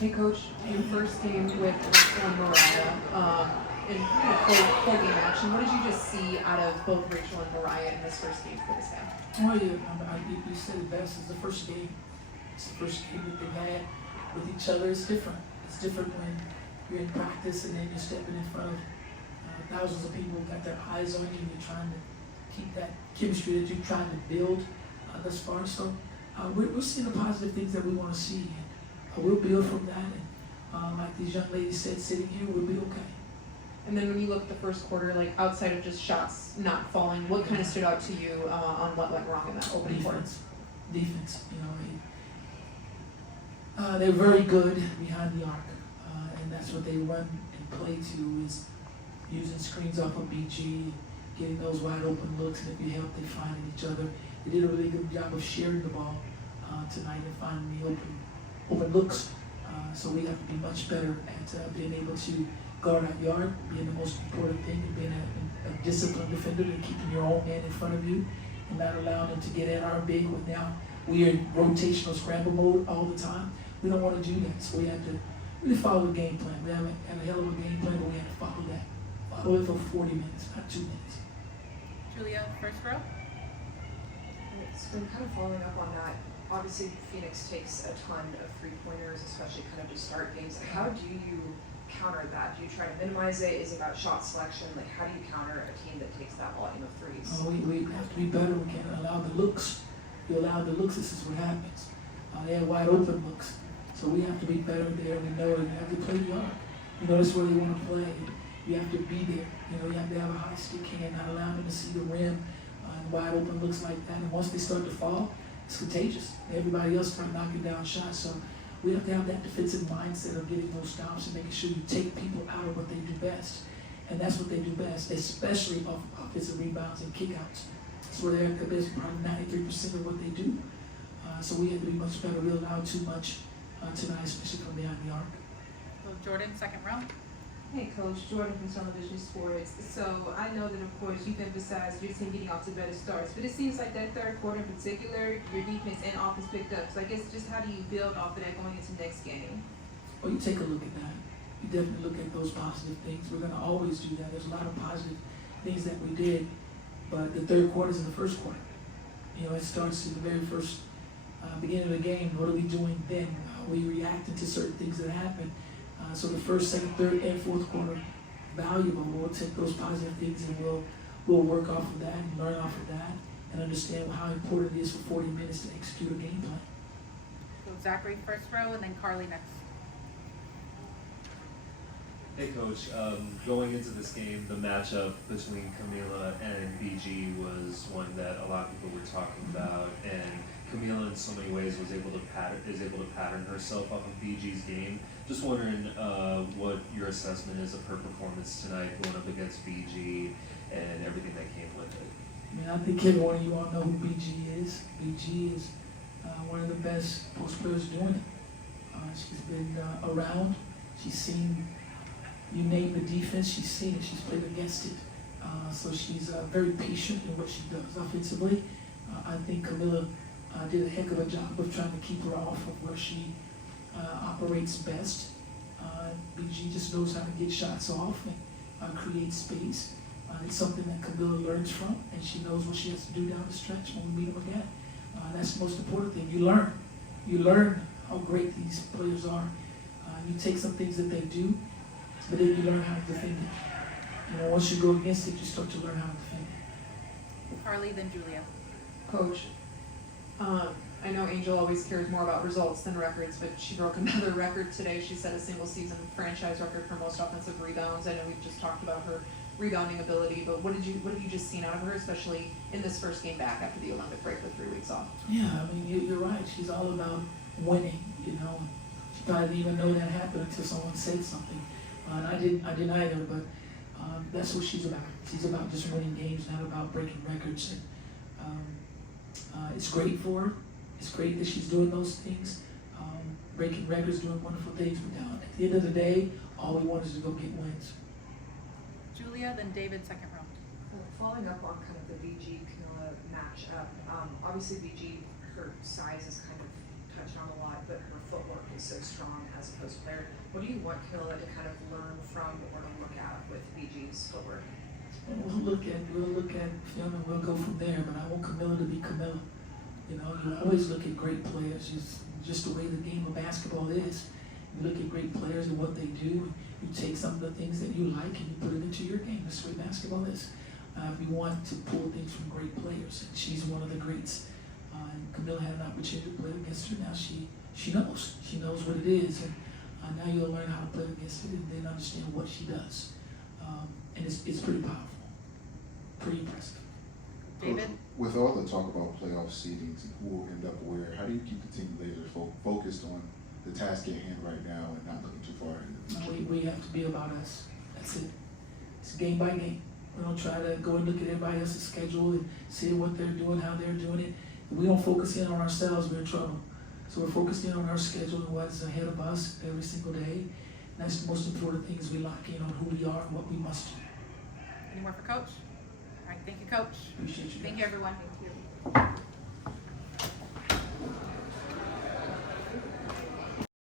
Hey Coach, your first game with Rachel and Mariah in full game action. What did you just see out of both Rachel and Mariah in this first game for this game? Well, yeah, you said it best. It's the first game. It's the first game that they've had with each other. It's different. It's different when you're in practice and then you're stepping in front of thousands of people who got their eyes on you and you're trying to keep that chemistry that you're trying to build thus far. So we're seeing the positive things that we want to see. And we'll build from that. And like these young ladies said, sitting here, we'll be okay. And then when you look at the first quarter, like outside of just shots not falling, what kind of stood out to you on what went wrong in that opening quarter? Defense, they're very good behind the arc, and that's what they run and play to is using screens off of BG, getting those wide open looks, and if you help, they find each other. They did a really good job of sharing the ball tonight and finding the open looks. So we have to be much better at being able to guard our yard, being the most important thing, and being a disciplined defender and keeping your own man in front of you and not allowing them to get at our big. With now we are in rotational scramble mode all the time. We don't want to do that, so we have to really follow the game plan. We have a hell of a game plan, but we have to follow that. Follow it for 40 minutes, not 2 minutes. Julia, first row. It's been kind of following up on that. Obviously, Phoenix takes a ton of three-pointers, especially kind of to start games. How do you counter that? Do you try to minimize it? Is it about shot selection? Like, how do you counter a team that takes that volume of threes? We have to be better. We can't allow the looks. If you allow the looks, this is what happens. They have wide open looks. So we have to be better there. We know it. You have to play yard. That's where they want to play. You have to be there. You have to have a high stick hand, not allow them to see the rim, and wide open looks like that. And once they start to fall, it's contagious. Everybody else start knocking down shots. So we have to have that defensive mindset of getting those stops and making sure you take people out of what they do best. And that's what they do best, especially off offensive rebounds and kickouts. That's where they're at their best, probably 93% of what they do. So we have to be much better. We allowed too much tonight, especially from behind the arc. So Jordan, second row. Hey Coach, Jordan from Television Sports. So I know that of course you've emphasized your team getting off to better starts, but it seems like that third quarter in particular, your defense and offense picked up. So I guess just how do you build off of that going into next game? Well, you take a look at that. You definitely look at those positive things. We're going to always do that. There's a lot of positive things that we did, but the third quarter is in the first quarter. It starts in the very first beginning of the game. What are we doing then? Are we reacting to certain things that happen? So the first, second, third, and fourth quarter, valuable. We'll take those positive things and we'll work off of that and learn off of that and understand how important it is for 40 minutes to execute a game plan. So Zachary, first row, and then Carly next. Hey Coach, going into this game, the matchup between Camila and BG was one that a lot of people were talking about, and Camila in so many ways is able to pattern herself off of BG's game. Just wondering what your assessment is of her performance tonight going up against BG and everything that came with it. I think every one of you all know who BG is. BG is one of the best post players doing it. She's been around. She's seen, you name the defense, she's seen it. She's played against it. So she's very patient in what she does offensively. I think Camila did a heck of a job of trying to keep her off of where she operates best. BG just knows how to get shots off and create space. It's something that Camila learns from, and she knows what she has to do down the stretch when we meet them again. That's the most important thing. You learn. You learn how great these players are. You take some things that they do, but then you learn how to defend it. Once you go against it, you start to learn how to defend it. Carly, then Julia. Coach, I know Angel always cares more about results than records, but she broke another record today. She set a single season franchise record for most offensive rebounds. I know we've just talked about her rebounding ability, but what have you just seen out of her, especially in this first game back after the Olympic break with 3 weeks off? Yeah, you're right. She's all about winning. She probably didn't even know that happened until someone said something. And I didn't either, but that's what she's about. She's about just winning games, not about breaking records. And it's great for her. It's great that she's doing those things, breaking records, doing wonderful things. But at the end of the day, all we want is to go get wins. Julia, then David, second row. Following up on kind of the BG Camila matchup, obviously BG, her size is kind of touch on a lot, but her footwork is so strong as a post player. What do you want Camilla to kind of learn from or to look at with BG's footwork? We'll look at film and we'll go from there, but I want Camilla to be Camilla. You know, you always look at great players, just the way the game of basketball is. You look at great players and what they do, you take some of the things that you like and you put it into your game. That's the way basketball is. We want to pull things from great players, and she's one of the greats. And Camilla had an opportunity to play against her. Now she knows what it is, and now you'll learn how to play against it and then understand what she does. And it's pretty powerful, pretty impressive. David? Coach, with all the talk about playoff seedings and who will end up where, how do you keep the team laser focused on the task at hand right now and not looking too far ahead? We have to be about us. That's it. It's game by game. We don't try to go and look at everybody else's schedule and see what they're doing, how they're doing it. If we don't focus in on ourselves, we're in trouble. So we're focused in on our schedule and what's ahead of us every single day. And that's the most important thing, is we lock in on who we are and what we must do. Any more for Coach? All right, thank you, Coach. Appreciate you guys. Thank you, everyone. Thank you.